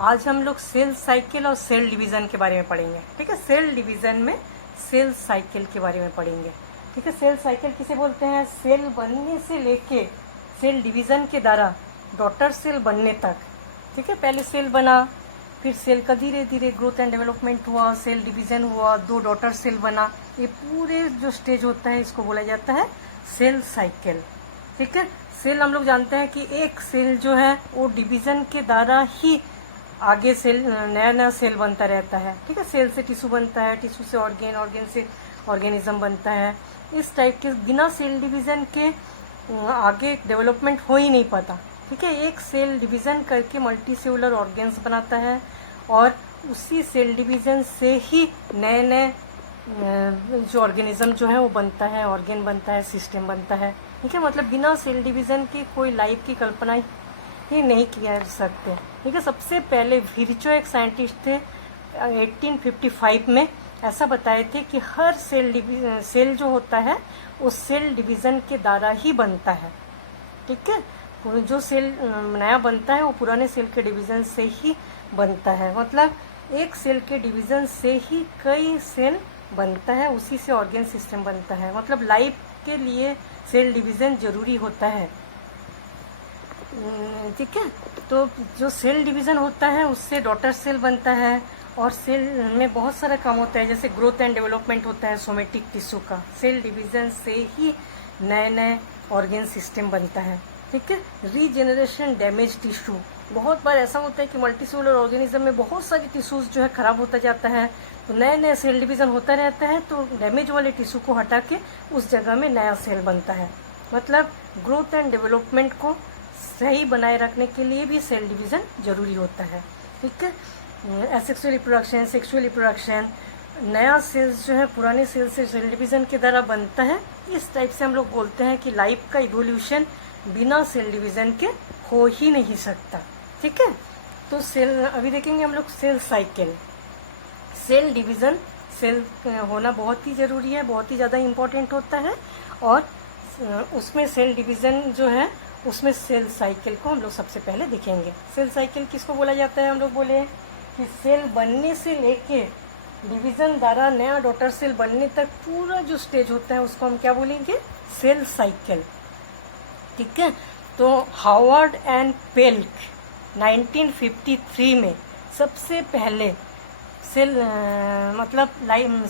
आज हम लोग सेल साइकिल और सेल डिवीज़न के बारे में पढ़ेंगे। ठीक है, सेल डिवीज़न में सेल साइकिल के बारे में पढ़ेंगे। ठीक है, सेल साइकिल किसे बोलते हैं? सेल बनने से लेके सेल डिवीज़न के द्वारा डॉटर सेल बनने तक। ठीक है, पहले सेल बना, फिर सेल का धीरे धीरे ग्रोथ एंड डेवलपमेंट हुआ, सेल डिवीज़न हुआ, 2 डॉटर सेल बना। ये पूरे जो स्टेज होता है इसको बोला जाता है सेल साइकिल। ठीक है, सेल हम लोग जानते हैं कि एक सेल जो है वो डिवीज़न के द्वारा ही आगे सेल नया नया सेल बनता रहता है। ठीक है, सेल से टिश्यू बनता है, टिश्यू से ऑर्गेन, ऑर्गेन से ऑर्गेनिज्म बनता है। इस टाइप के बिना सेल डिवीज़न के आगे डेवलपमेंट हो ही नहीं पाता। ठीक है, एक सेल डिवीज़न करके मल्टी सेलुलर ऑर्गेन्स बनाता है और उसी सेल डिवीज़न से ही नए नए जो ऑर्गेनिज्म जो है वो बनता है, ऑर्गेन बनता है, सिस्टम बनता है। ठीक है, मतलब बिना सेल डिवीज़न की कोई लाइफ की कल्पना ही नहीं किया जा सकते। ठीक है, सबसे पहले विर्चो एक साइंटिस्ट थे 1855 में, ऐसा बताए थे कि हर सेल जो होता है वो सेल डिवीज़न के द्वारा ही बनता है। ठीक है, जो सेल नया बनता है वो पुराने सेल के डिवीज़न से ही बनता है। मतलब एक सेल के डिवीज़न से ही कई सेल बनता है, उसी से ऑर्गेन सिस्टम बनता है। मतलब लाइफ के लिए सेल डिवीज़न जरूरी होता है। ठीक है, तो जो सेल डिवीज़न होता है उससे डॉटर सेल बनता है और सेल में बहुत सारा काम होता है, जैसे ग्रोथ एंड डेवलपमेंट होता है सोमेटिक टिश्यू का। सेल डिवीज़न से ही नए नए ऑर्गेन सिस्टम बनता है। ठीक है, रीजेनरेशन डैमेज टिश्यू, बहुत बार ऐसा होता है कि मल्टीसेलुलर ऑर्गेनिज्म में बहुत सारी टिश्यूज जो है खराब होता जाता है, तो नए नए सेल डिवीज़न होता रहता है, तो डैमेज वाले टिश्यू को हटा के उस जगह में नया सेल बनता है। मतलब ग्रोथ एंड डेवलपमेंट को सही बनाए रखने के लिए भी सेल डिवीज़न जरूरी होता है। ठीक है, एसेक्सुअल रिप्रोडक्शन, सेक्सुअल रिप्रोडक्शन, नया सेल्स जो है पुराने सेल से सेल डिवीज़न के द्वारा बनता है। इस टाइप से हम लोग बोलते हैं कि लाइफ का इवोल्यूशन बिना सेल डिवीज़न के हो ही नहीं सकता। ठीक है, तो सेल अभी देखेंगे हम लोग cell cycle. Cell division cell होना बहुत ही ज़रूरी है, बहुत ही ज़्यादा इम्पोर्टेंट होता है, और उसमें सेल डिवीज़न जो है उसमें सेल साइकिल को हम लोग सबसे पहले देखेंगे। सेल साइकिल किसको बोला जाता है? हम लोग बोले कि सेल बनने से लेके डिवीज़न द्वारा नया डॉटर सेल बनने तक पूरा जो स्टेज होता है उसको हम क्या बोलेंगे? Cell cycle. ठीक है, तो हावर्ड एंड पेल्क 1953 में सबसे पहले सेल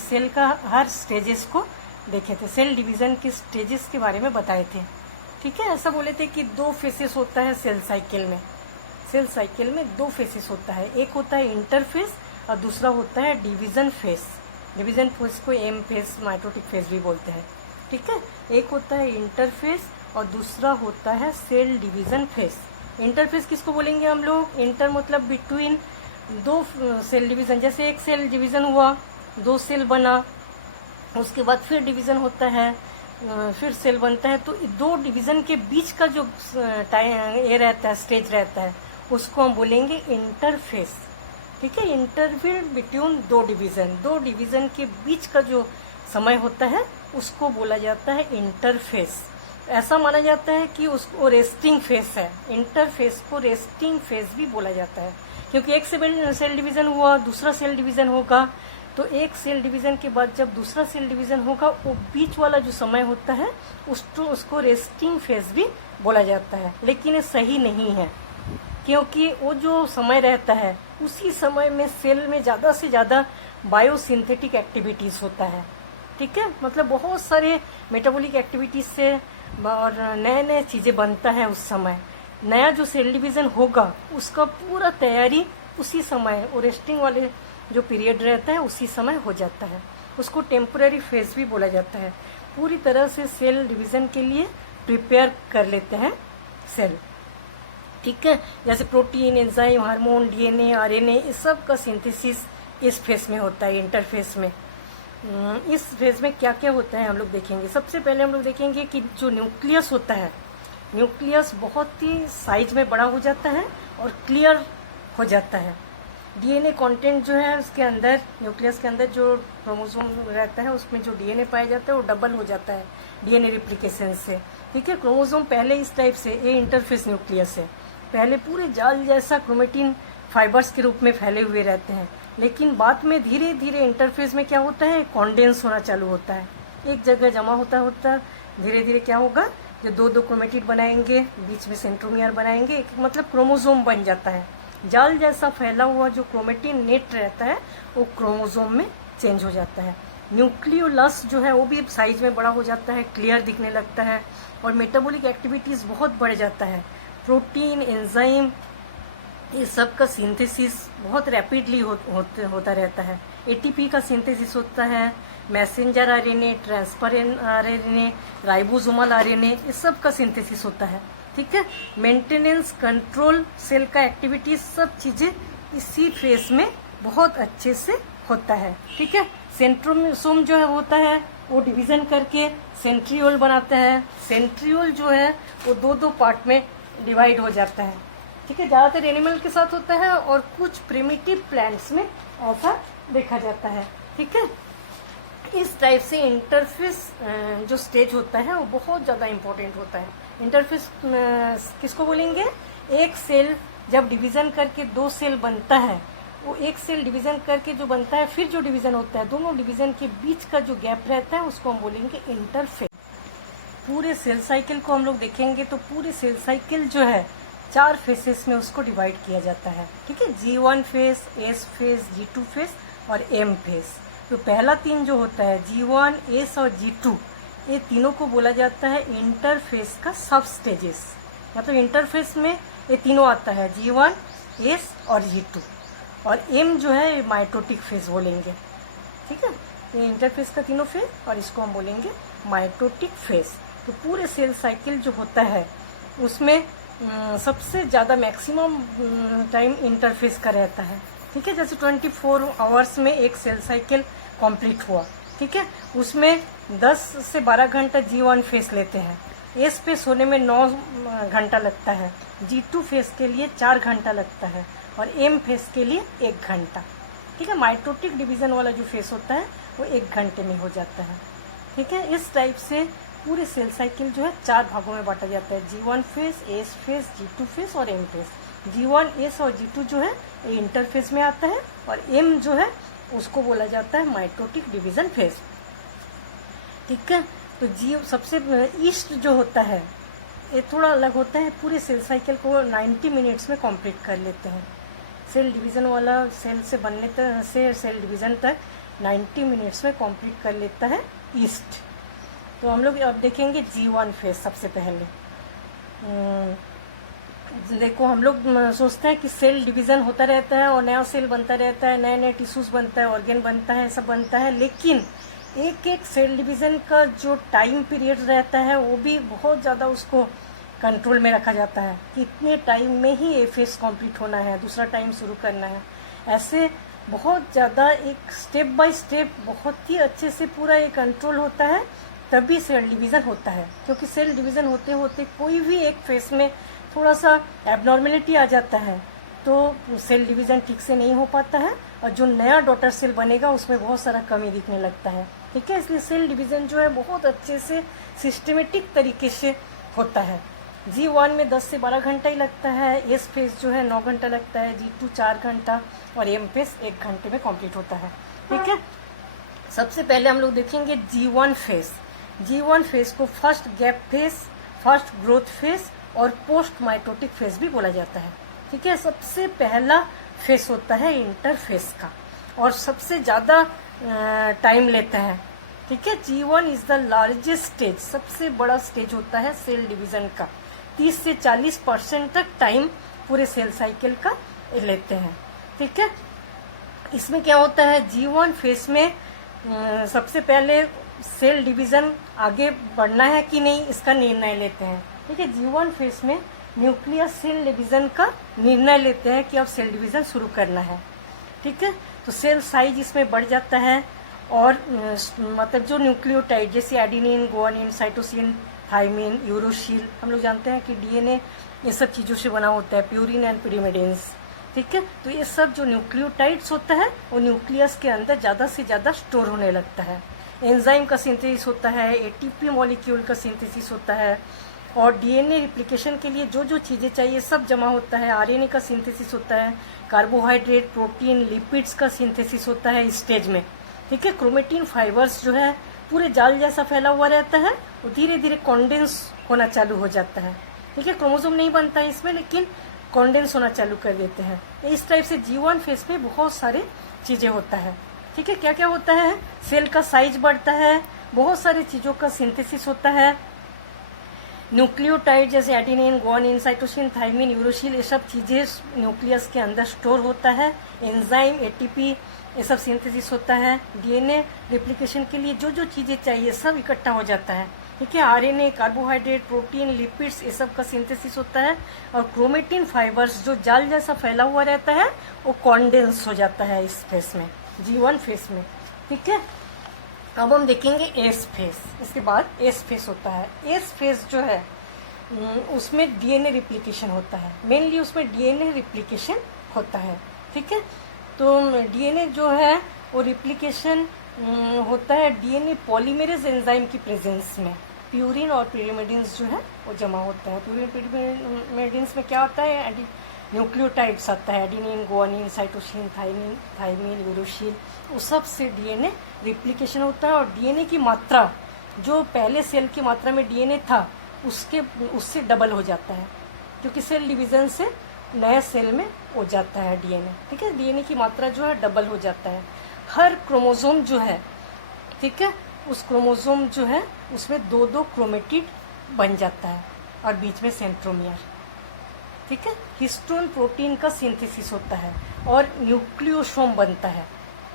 सेल का हर स्टेजेस को देखे थे, सेल डिवीज़न के स्टेजेस के बारे में बताए थे। ठीक है, ऐसा बोले थे कि 2 फेसेस होता है सेल साइकिल में। सेल साइकिल में 2 फेसेस होता है, एक होता है इंटरफेस और दूसरा होता है डिवीज़न फेस। डिवीज़न फेस को एम फेस, माइटोटिक फेस भी बोलते हैं। ठीक है, एक होता है इंटरफेस और दूसरा होता है सेल डिवीज़न फेस। इंटरफेस किसको बोलेंगे हम लोग? इंटर मतलब बिटवीन 2 सेल डिवीज़न। जैसे एक सेल डिवीज़न हुआ, 2 सेल बना, उसके बाद फिर डिवीज़न होता है, फिर सेल बनता है, तो 2 डिवीज़न के बीच का जो टाइम ये रहता है, स्टेज रहता है, उसको हम बोलेंगे इंटरफेस। ठीक है, इंटरवल बिटवीन 2 डिवीज़न, 2 डिवीज़न के बीच का जो समय होता है उसको बोला जाता है इंटरफेस। ऐसा माना जाता है कि उसको रेस्टिंग फेस है, इंटरफेस को रेस्टिंग फेस भी बोला जाता है, क्योंकि एक सेल डिवीज़न हुआ, दूसरा सेल डिवीज़न होगा, तो एक सेल डिवीज़न के बाद जब दूसरा सेल डिवीज़न होगा, वो बीच वाला जो समय होता है उसको रेस्टिंग फेज भी बोला जाता है। लेकिन ये सही नहीं है, क्योंकि वो जो समय रहता है उसी समय में सेल में ज़्यादा से ज़्यादा बायोसिंथेटिक एक्टिविटीज़ होता है। ठीक है, मतलब बहुत सारे मेटाबॉलिक एक्टिविटीज़ से और नए नए चीज़ें बनता है। उस समय नया जो सेल डिवीज़न होगा उसका पूरा तैयारी उसी समय, वो रेस्टिंग वाले जो पीरियड रहता है उसी समय हो जाता है, उसको टेम्पोररी फेज भी बोला जाता है। पूरी तरह से सेल डिवीज़न के लिए प्रिपेयर कर लेते हैं सेल। ठीक है, जैसे protein, enzyme, hormone, DNA, RNA, इस सब का सिंथेसिस इस फेज में होता है, इंटरफेस में। इस फेज में क्या क्या होता है हम लोग देखेंगे। सबसे पहले हम लोग देखेंगे कि जो न्यूक्लियस होता है, न्यूक्लियस बहुत ही साइज में बड़ा हो जाता है और क्लियर हो जाता है। डीएनए कंटेंट जो है उसके अंदर, न्यूक्लियस के अंदर जो क्रोमोसोम रहता है उसमें जो डीएनए पाया जाता है वो डबल हो जाता है डीएनए रिप्लिकेशन से। ठीक है, क्रोमोसोम पहले इस टाइप से, ये इंटरफेस न्यूक्लियस है, पहले पूरे जाल जैसा क्रोमेटिन फाइबर्स के रूप में फैले हुए रहते हैं। लेकिन बाद में धीरे धीरे इंटरफेस में क्या होता है, कॉन्डेंस होना चालू होता है, एक जगह जमा होता धीरे धीरे क्या होगा, जो दो क्रोमेटिड बनाएंगे, बीच में सेंट्रोमियर बनाएंगे, एक मतलब क्रोमोसोम बन जाता है। जाल जैसा फैला हुआ जो क्रोमेटिन नेट रहता है वो क्रोमोसोम में चेंज हो जाता है। न्यूक्लियोलस जो है वो भी साइज में बड़ा हो जाता है, क्लियर दिखने लगता है और मेटाबॉलिक एक्टिविटीज़ बहुत बढ़ जाता है। प्रोटीन, एंजाइम, ये सब का सिंथेसिस बहुत रैपिडली होता रहता है। एटीपी का सिंथेसिस होता है, messenger RNA, transfer RNA, ribosomal RNA, इस सब का सिंथेसिस होता है। ठीक है, मेंटेनेंस, कंट्रोल, सेल का एक्टिविटीज, सब चीजें इसी फेज में बहुत अच्छे से होता है। ठीक है, सेंट्रोसोम जो है होता है वो डिवीजन करके सेंट्रियोल बनाता है। सेंट्रियोल जो है वो दो पार्ट में डिवाइड हो जाता है। ठीक है, ज्यादातर एनिमल के साथ होता है और कुछ प्रिमिटिव प्लांट्स में ऐसा देखा जाता है। ठीक है, इस टाइप से इंटरफेस जो स्टेज होता है वो बहुत ज्यादा इंपॉर्टेंट होता है। इंटरफेस किसको बोलेंगे, एक सेल जब डिवीजन करके दो सेल बनता है, वो एक सेल डिवीजन करके जो बनता है, फिर जो डिवीजन होता है, दोनों डिवीजन के बीच का जो गैप रहता है उसको हम बोलेंगे इंटरफेस। पूरे सेल साइकिल को हम लोग देखेंगे तो पूरे सेल साइकिल जो है 4 फेसेस में उसको डिवाइड किया जाता है। ठीक है, G1 face, S face, G2 face और M फेस। तो पहला 3 जो होता है G1, S और G2, ये तीनों को बोला जाता है इंटरफेस का सब स्टेजेस। मतलब इंटरफेस में ये तीनों आता है, G1, S और G2। और M जो है माइटोटिक फेस बोलेंगे। ठीक है, ये इंटरफेस का तीनों फेस और इसको हम बोलेंगे माइटोटिक फेस। तो पूरे सेल साइकिल जो होता है उसमें सबसे ज़्यादा मैक्सिमम टाइम इंटरफेस का रहता है। ठीक है, जैसे 24 आवर्स में एक सेल साइकिल कंप्लीट हुआ। ठीक है, उसमें 10 से 12 घंटा G1 फेस लेते हैं, S फेस होने में 9 घंटा लगता है, G2 फेस के लिए 4 घंटा लगता है और M फेस के लिए 1 घंटा। ठीक है, माइटोटिक डिवीजन वाला जो फेस होता है वो 1 घंटे में हो जाता है। ठीक है, इस टाइप से पूरे सेल साइकिल जो है 4 भागों में बांटा जाता है, G1 face, S face, G2 face और M फेस। G1, S और G2 जो है ये इंटरफेस में आता है और M जो है उसको बोला जाता है माइटोटिक डिवीजन फेस। ठीक है, तो G सबसे ईस्ट जो होता है ये थोड़ा अलग होता है, पूरे सेल साइकिल को 90 मिनट्स में कंप्लीट कर लेते हैं। सेल डिवीज़न वाला सेल से बनने तक से सेल डिवीज़न तक 90 मिनट्स में कंप्लीट कर लेता है ईस्ट। तो हम लोग अब देखेंगे G1 फेस। सबसे पहले देखो, हम लोग सोचते हैं कि सेल डिवीज़न होता रहता है और नया सेल बनता रहता है, नए नए टिश्यूज़ बनता है, ऑर्गेन बनता है, सब बनता है, लेकिन एक एक सेल डिवीज़न का जो टाइम पीरियड रहता है वो भी बहुत ज़्यादा उसको कंट्रोल में रखा जाता है कि इतने टाइम में ही ये फेस कंप्लीट होना है, दूसरा टाइम शुरू करना है। ऐसे बहुत ज़्यादा एक स्टेप बाय स्टेप बहुत ही अच्छे से पूरा ये कंट्रोल होता है, तभी सेल डिवीज़न होता है। क्योंकि सेल डिवीज़न होते होते कोई भी एक फेस में थोड़ा सा एबनॉर्मेलिटी आ जाता है तो सेल डिवीज़न ठीक से नहीं हो पाता है और जो नया डॉटर सेल बनेगा उसमें बहुत सारा कमी दिखने लगता है। ठीक है, इसलिए सेल डिवीज़न जो है बहुत अच्छे से सिस्टमेटिक तरीके से होता है। G1 में 10 से 12 घंटा ही लगता है, S फेस जो है 9 घंटा लगता है, G2 4 घंटा और M फेस 1 घंटे में कंप्लीट होता है। ठीक है, सबसे पहले हम लोग देखेंगे G1 फेस। G1 फेस को first gap face, first growth face और पोस्ट माइटोटिक फेस भी बोला जाता है। ठीक है, सबसे पहला फेस होता है इंटरफेस का और सबसे ज़्यादा टाइम लेता है। ठीक है, G1 is the largest stage, सबसे बड़ा स्टेज होता है सेल डिवीज़न का। 30 से 40% तक टाइम पूरे सेल साइकिल का लेते हैं। ठीक है, इसमें क्या होता है, G1 फेस में सबसे पहले सेल डिवीज़न आगे बढ़ना है कि नहीं इसका निर्णय लेते हैं। ठीक है, G1 फेस में न्यूक्लियस सेल डिवीज़न का निर्णय लेते हैं कि अब सेल डिवीज़न शुरू करना है। ठीक है, तो सेल साइज इसमें बढ़ जाता है और मतलब जो न्यूक्लियोटाइड जैसे adenine, guanine, cytosine, thymine, uracil, हम लोग जानते हैं कि डीएनए ये सब चीज़ों से बना होता है, प्यूरिन एंड पिरिमिडिन्स। ठीक है, तो ये सब जो न्यूक्लियोटाइड्स होता है वो न्यूक्लियस के अंदर ज़्यादा से ज़्यादा स्टोर होने लगता है। एंजाइम का सिंथेसिस होता है, एटीपी मॉलिक्यूल का सिंथेसिस होता है और डीएनए रिप्लिकेशन के लिए जो जो चीज़ें चाहिए सब जमा होता है। आरएनए का सिंथेसिस होता है, कार्बोहाइड्रेट, प्रोटीन, लिपिड्स का सिंथेसिस होता है इस स्टेज में। ठीक है, क्रोमेटिन फाइबर्स जो है पूरे जाल जैसा फैला हुआ रहता है और धीरे धीरे कॉन्डेंस होना चालू हो जाता है। ठीक है, क्रोमोसोम नहीं बनता है इसमें, लेकिन कॉन्डेंस होना चालू कर देते हैं। इस टाइप से G1 फेज में बहुत सारे चीज़ें होता है। ठीक है, क्या क्या होता है? सेल का साइज बढ़ता है, बहुत सारी चीज़ों का सिंथेसिस होता है। न्यूक्लियोटाइड जैसे adenine, guanine, cytosine, thymine, uracil, ये सब चीज़ें न्यूक्लियस के अंदर स्टोर होता है। एंजाइम, एटीपी, ये सब सिंथेसिस होता है। डीएनए रिप्लिकेशन के लिए जो जो चीज़ें चाहिए सब इकट्ठा हो जाता है। ठीक है, आरएनए, कार्बोहाइड्रेट, प्रोटीन, लिपिड्स, ये सब का सिंथेसिस होता है। और क्रोमेटिन फाइबर्स जो जाल जैसा फैला हुआ रहता है वो कॉन्डेंस हो जाता है इस फेस में, G1 फेस में। ठीक है, अब हम देखेंगे एस फेस। इसके बाद एस फेस होता है। एस फेस जो है उसमें डीएनए रिप्लिकेशन होता है, मेनली उसमें डीएनए रिप्लिकेशन होता है। ठीक है, तो डीएनए जो है वो रिप्लिकेशन होता है डीएनए पॉलीमेरेज एंजाइम की प्रेजेंस में। प्यूरिन और पिरिमिडिन्स जो है वो जमा होता है। प्यूरिन पिरिमिडिन्स में क्या होता है? न्यूक्लियोटाइड्स आता है, adenine, guanine, cytosine, thymine, uracil, उस सब से डीएनए रिप्लिकेशन होता है। और डीएनए की मात्रा जो पहले सेल की मात्रा में डीएनए था उससे डबल हो जाता है, क्योंकि सेल डिवीजन से नए सेल में हो जाता है डीएनए। ठीक है, डीएनए की मात्रा जो है डबल हो जाता है। हर क्रोमोसोम जो है, ठीक है, उस क्रोमोसोम जो है उसमें दो दो क्रोमेटिड बन जाता है और बीच में सेंट्रोमियर। ठीक है, हिस्टोन प्रोटीन का सिंथेसिस होता है और न्यूक्लियोसोम बनता है।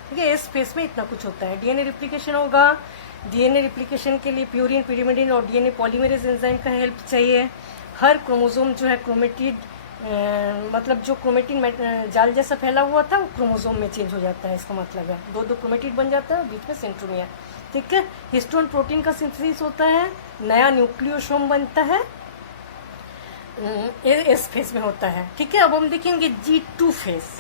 ठीक है, इस फेस में इतना कुछ होता है। डीएनए रिप्लिकेशन होगा। डीएनए रिप्लिकेशन के लिए प्यूरिन, पिरिमिडिन और डीएनए पॉलीमरेज एंजाइम का हेल्प चाहिए। हर क्रोमोसोम जो है क्रोमेटिड मतलब जो क्रोमेटिन जाल जैसा फैला हुआ था वो क्रोमोसोम में चेंज हो जाता है। इसका मतलब है दो दो क्रोमेटिड बन जाता है, बीच में सेंट्रोमियर। ठीक है, हिस्टोन प्रोटीन का सिंथेसिस होता है, नया न्यूक्लियोसोम बनता है, एस फेस में होता है। ठीक है, अब हम देखेंगे G2 face.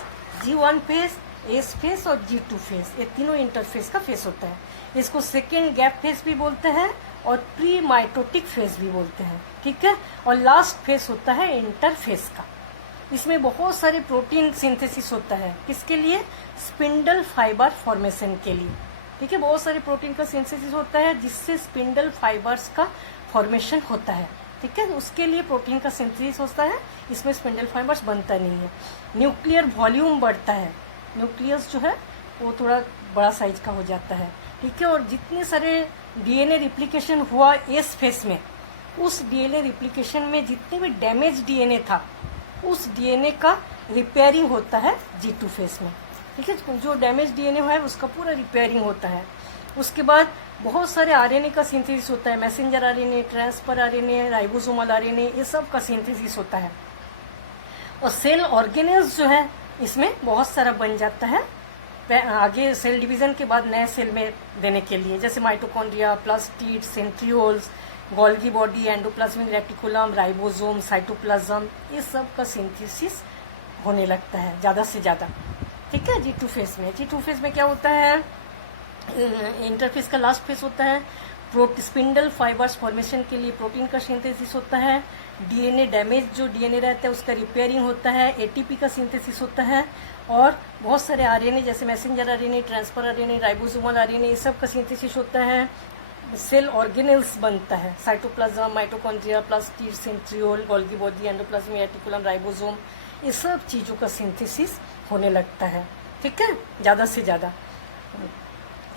G1 face, S phase और G2 फेस, ये तीनों इंटरफेस का फेस होता है। इसको सेकेंड गैप फेस भी बोलते हैं और प्री माइटोटिक फेस भी बोलते हैं। ठीक है, और लास्ट फेस होता है इंटरफेस का। इसमें बहुत सारे प्रोटीन सिंथेसिस होता है। किसके लिए? स्पिंडल फाइबर फॉर्मेशन के लिए। ठीक है, बहुत सारे प्रोटीन का सिंथेसिस होता है जिससे स्पिंडल फाइबर्स का फॉर्मेशन होता है। ठीक है, उसके लिए प्रोटीन का सिंथेसिस होता है, इसमें स्पिंडल फाइबर्स बनता नहीं है। न्यूक्लियर वॉल्यूम बढ़ता है, न्यूक्लियस जो है वो थोड़ा बड़ा साइज का हो जाता है। ठीक है, और जितने सारे डीएनए रिप्लिकेशन हुआ इस फेस में, उस डीएनए रिप्लिकेशन में जितने भी डैमेज डीएनए था उस डीएनए का रिपेयरिंग होता है G2 फेस में। ठीक है, जो डैमेज डीएनए हुआ है उसका पूरा रिपेयरिंग होता है। उसके बाद बहुत सारे आरएनए का सिंथेसिस होता है, messenger RNA, transfer RNA, ribosomal RNA, ये सब का सिंथेसिस होता है। और सेल ऑर्गेनेल्स जो है इसमें बहुत सारा बन जाता है आगे सेल डिवीजन के बाद नए सेल में देने के लिए, जैसे mitochondria, plastid, centrioles, Golgi body, endoplasmic reticulum, ribosome, cytoplasm, ये सब का सिंथेसिस होने लगता है ज़्यादा से ज़्यादा। ठीक है, G2 फेस में। G2 फेस में क्या होता है? इंटरफेस का लास्ट फेस होता है। स्पिंडल फाइबर्स फॉर्मेशन के लिए प्रोटीन का सिंथेसिस होता है। डीएनए डैमेज जो डीएनए रहता है उसका रिपेयरिंग होता है। एटीपी का सिंथेसिस होता है और बहुत सारे आरएनए जैसे messenger RNA, transfer RNA, ribosomal RNA, ये सब का सिंथेसिस होता है। सेल ऑर्गेनेल्स बनता है, cytoplasm, mitochondria, plastid, centriole, Golgi body, endoplasmic reticulum, ribosome, ये सब चीज़ों का सिंथेसिस होने लगता है। ठीक है, ज़्यादा से ज़्यादा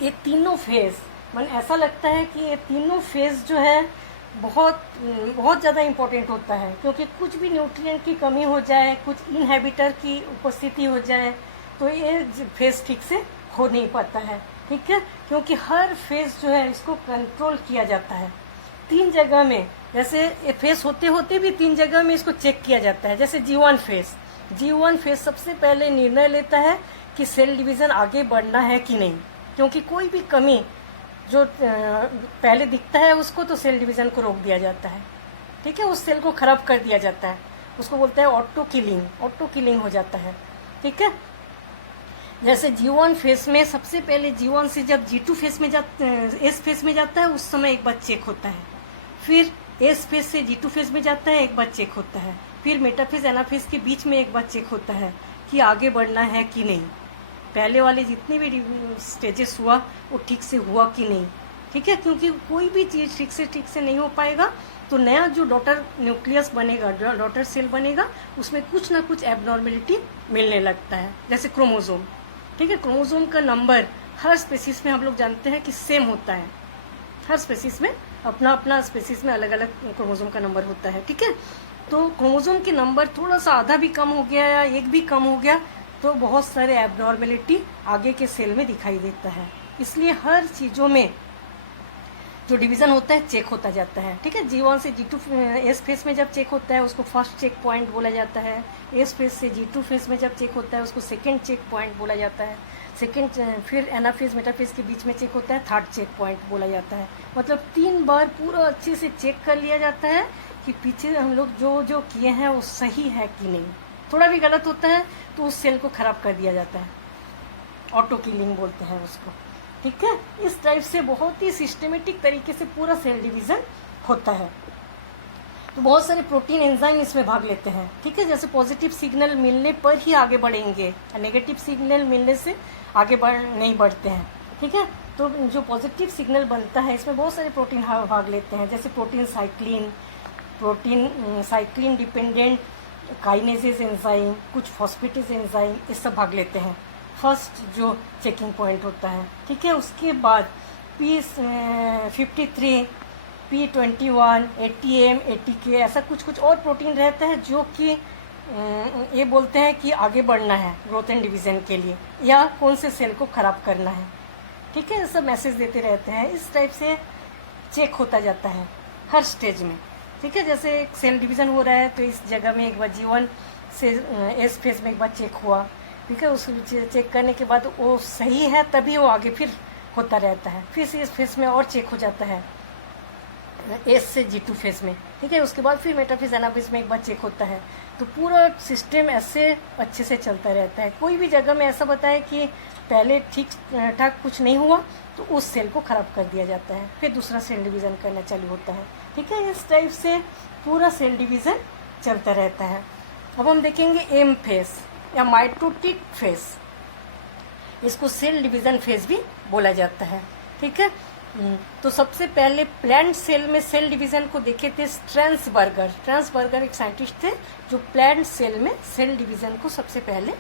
ये तीनों फेज, मन ऐसा लगता है कि ये तीनों फेज जो है बहुत ज़्यादा इम्पोर्टेंट होता है, क्योंकि कुछ भी न्यूट्रिएंट की कमी हो जाए, कुछ इनहेबिटर की उपस्थिति हो जाए तो ये फेज ठीक से हो नहीं पाता है। ठीक है, क्योंकि हर फेज जो है इसको कंट्रोल किया जाता है 3 जगह में। जैसे ये फेज होते होते भी 3 जगह में इसको चेक किया जाता है। जैसे G1 फेज, G1 फेज सबसे पहले निर्णय लेता है कि सेल डिवीज़न आगे बढ़ना है कि नहीं, क्योंकि कोई भी कमी जो पहले दिखता है उसको तो सेल डिवीज़न को रोक दिया जाता है। ठीक है, उस सेल को खराब कर दिया जाता है, उसको बोलते हैं ऑटो किलिंग हो जाता है। ठीक है, जैसे G1 फेस में सबसे पहले G1 से जब G2 फेस में एस फेस में जाता है उस समय एक बार चेक होता है, फिर एस फेज से G2 फेज में जाता है, एक बार चेक होता है। फिर मेटाफेज एनाफेज के बीच में एक बार चेक होता है कि आगे बढ़ना है कि नहीं, पहले वाले जितने भी स्टेजेस हुआ वो ठीक से हुआ कि नहीं, ठीक है। क्योंकि कोई भी चीज़ ठीक से नहीं हो पाएगा तो नया जो डॉटर न्यूक्लियस बनेगा, डॉटर सेल बनेगा, उसमें कुछ ना कुछ एबनॉर्मेलिटी मिलने लगता है। जैसे क्रोमोसोम, ठीक है, क्रोमोसोम का नंबर हर स्पेसिस में हम लोग जानते हैं कि सेम होता है। हर स्पेसिस में अपना अपना स्पेसिस में अलग अलग क्रोमोसोम का नंबर होता है, ठीक है। तो क्रोमोसोम के नंबर थोड़ा सा आधा भी कम हो गया या एक भी कम हो गया तो बहुत सारे एबनॉर्मेलिटी आगे के सेल में दिखाई देता है। इसलिए हर चीज़ों में जो डिवीज़न होता है चेक होता जाता है, ठीक है। G1 से G2 एस फेज में जब चेक होता है उसको फर्स्ट चेक पॉइंट बोला जाता है। एस फेज से G2 फेज में जब चेक होता है उसको सेकेंड चेक पॉइंट बोला जाता है। फिर एनाफेज मेटाफेज के बीच में चेक होता है, थर्ड चेक पॉइंट बोला जाता है। मतलब 3 बार पूरा अच्छे से चेक कर लिया जाता है कि पीछे हम लोग जो जो किए हैं वो सही है कि नहीं। थोड़ा भी गलत होता है तो उस सेल को खराब कर दिया जाता है, ऑटो किलिंग बोलते हैं उसको, ठीक है। इस टाइप से बहुत ही सिस्टमेटिक तरीके से पूरा सेल डिवीज़न होता है। तो बहुत सारे प्रोटीन एंजाइम इसमें भाग लेते हैं, ठीक है। जैसे पॉजिटिव सिग्नल मिलने पर ही आगे बढ़ेंगे, नेगेटिव सिग्नल मिलने से आगे नहीं बढ़ते हैं, ठीक है। तो जो पॉजिटिव सिग्नल बनता है इसमें बहुत सारे प्रोटीन भाग लेते हैं। जैसे प्रोटीन साइक्लिन डिपेंडेंट काइनेसेस एंजाइम, कुछ फॉस्फेटेज एंजाइम, ये सब भाग लेते हैं। फर्स्ट जो चेकिंग पॉइंट होता है, ठीक है। उसके बाद P53, P21, ATM, ATK, ऐसा कुछ और प्रोटीन रहता है जो कि ये बोलते हैं कि आगे बढ़ना है ग्रोथ एंड डिवीज़न के लिए या कौन से सेल को ख़राब करना है, ठीक है। सब मैसेज देते रहते हैं। इस टाइप से चेक होता जाता है हर स्टेज में, ठीक है। जैसे एक सेल डिवीज़न हो रहा है तो इस जगह में एक बार G1 से एस फेज में एक बार चेक हुआ, ठीक है। उस चेक करने के बाद वो सही है तभी वो आगे फिर होता रहता है। फिर इस फेज में और चेक हो जाता है एस से G2 फेज में, ठीक है। उसके बाद फिर मेटाफेज एनाफेज में एक बार चेक होता है। तो पूरा सिस्टम ऐसे अच्छे से चलता रहता है। कोई भी जगह में ऐसा बताए कि पहले ठीक ठाक कुछ नहीं हुआ तो उस सेल को ख़राब कर दिया जाता है, फिर दूसरा सेल डिवीज़न करना चालू होता है, ठीक है। इस टाइप से पूरा सेल डिवीज़न चलता रहता है। अब हम देखेंगे एम फेज या माइटोटिक फेज, इसको सेल डिवीज़न फेज भी बोला जाता है, ठीक है। तो सबसे पहले प्लांट सेल में सेल डिवीज़न को देखे थे ट्रांसबर्गर एक साइंटिस्ट थे जो प्लांट सेल में सेल डिवीज़न को सबसे पहले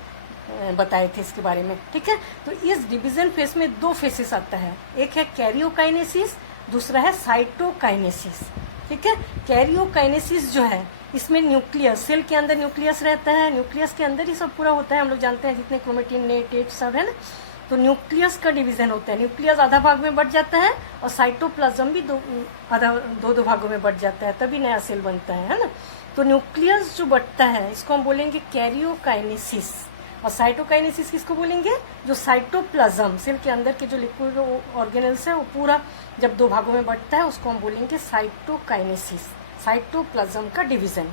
बताए थे इसके बारे में, ठीक है। तो इस डिवीज़न फेज में 2 फेसेस आता है, एक है कैरियोकाइनेसिस, दूसरा है साइटोकाइनेसिस, ठीक है। कैरियोकाइनेसिस जो है इसमें न्यूक्लियस, सेल के अंदर न्यूक्लियस रहता है, न्यूक्लियस के अंदर ही सब पूरा होता है, हम लोग जानते हैं जितने क्रोमेटिन नेट सब है ना। तो न्यूक्लियस का डिवीज़न होता है, न्यूक्लियस आधा भाग में बढ़ जाता है और साइटोप्लाज्म भी दो भागों में बढ़ जाता है, तभी नया सेल बनता है ना। तो न्यूक्लियस जो बढ़ता है इसको हम बोलेंगे कैरियोकाइनेसिस, और साइटोकाइनेसिस किसको बोलेंगे, जो साइटोप्लाज्म सेल के अंदर के जो लिक्विड ऑर्गेनल्स है वो पूरा जब 2 भागों में बढ़ता है उसको हम बोलेंगे साइटोकाइनेसिस, साइटोप्लाज्म का डिवीज़न,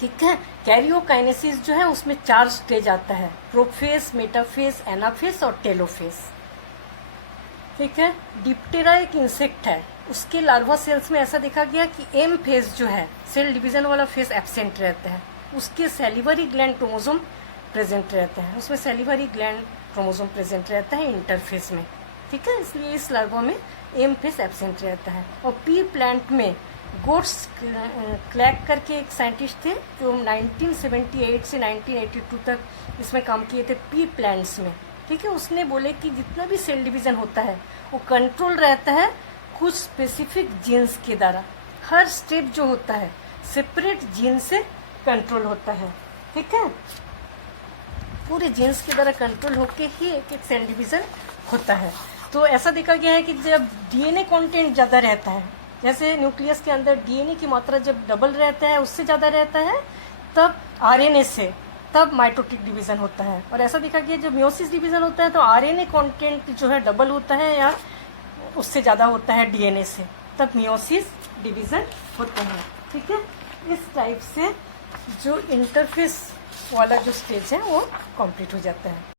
ठीक है। कैरियोकाइनेसिस जो है उसमें 4 स्टेज आता है, प्रोफेज, मेटाफेज, एनाफेज और टेलोफेज, ठीक है। डिप्टेरा एक इंसेक्ट है, उसके लार्वा सेल्स में ऐसा देखा गया कि एम फेज जो है सेल डिवीज़न वाला फेज एब्सेंट रहता है, उसके सेलिवरी ग्लैंड क्रोमोसोम प्रेजेंट रहता है, उसमें सेलिवरी ग्लैंड क्रोमोसोम प्रेजेंट रहता है इंटरफेस में, ठीक है। इसलिए इस लार्वा में एम फेज एब्सेंट रहता है। और पी प्लांट में गोट्स क्लैक करके एक साइंटिस्ट थे जो 1978 से 1982 तक इसमें काम किए थे पी प्लांट्स में, ठीक है। उसने बोले कि जितना भी सेल डिवीज़न होता है वो कंट्रोल रहता है कुछ स्पेसिफिक जीन्स के द्वारा, हर स्टेप जो होता है सेपरेट जीन से कंट्रोल होता है, ठीक है। पूरे जीन्स के द्वारा कंट्रोल होके ही एक सेल डिवीज़न होता है। तो ऐसा देखा गया है कि जब डीएनए कंटेंट ज़्यादा रहता है, जैसे न्यूक्लियस के अंदर डीएनए की मात्रा जब डबल रहता है उससे ज़्यादा रहता है, तब आरएनए से तब माइटोटिक डिवीज़न होता है। और ऐसा देखा गया जब मियोसिस डिवीज़न होता है तो आरएनए कंटेंट जो है डबल होता है या उससे ज़्यादा होता है डीएनए से, तब मियोसिस डिवीज़न होता है, ठीक है। इस टाइप से जो इंटरफेस वाला जो स्टेज है वो कंप्लीट हो जाता है।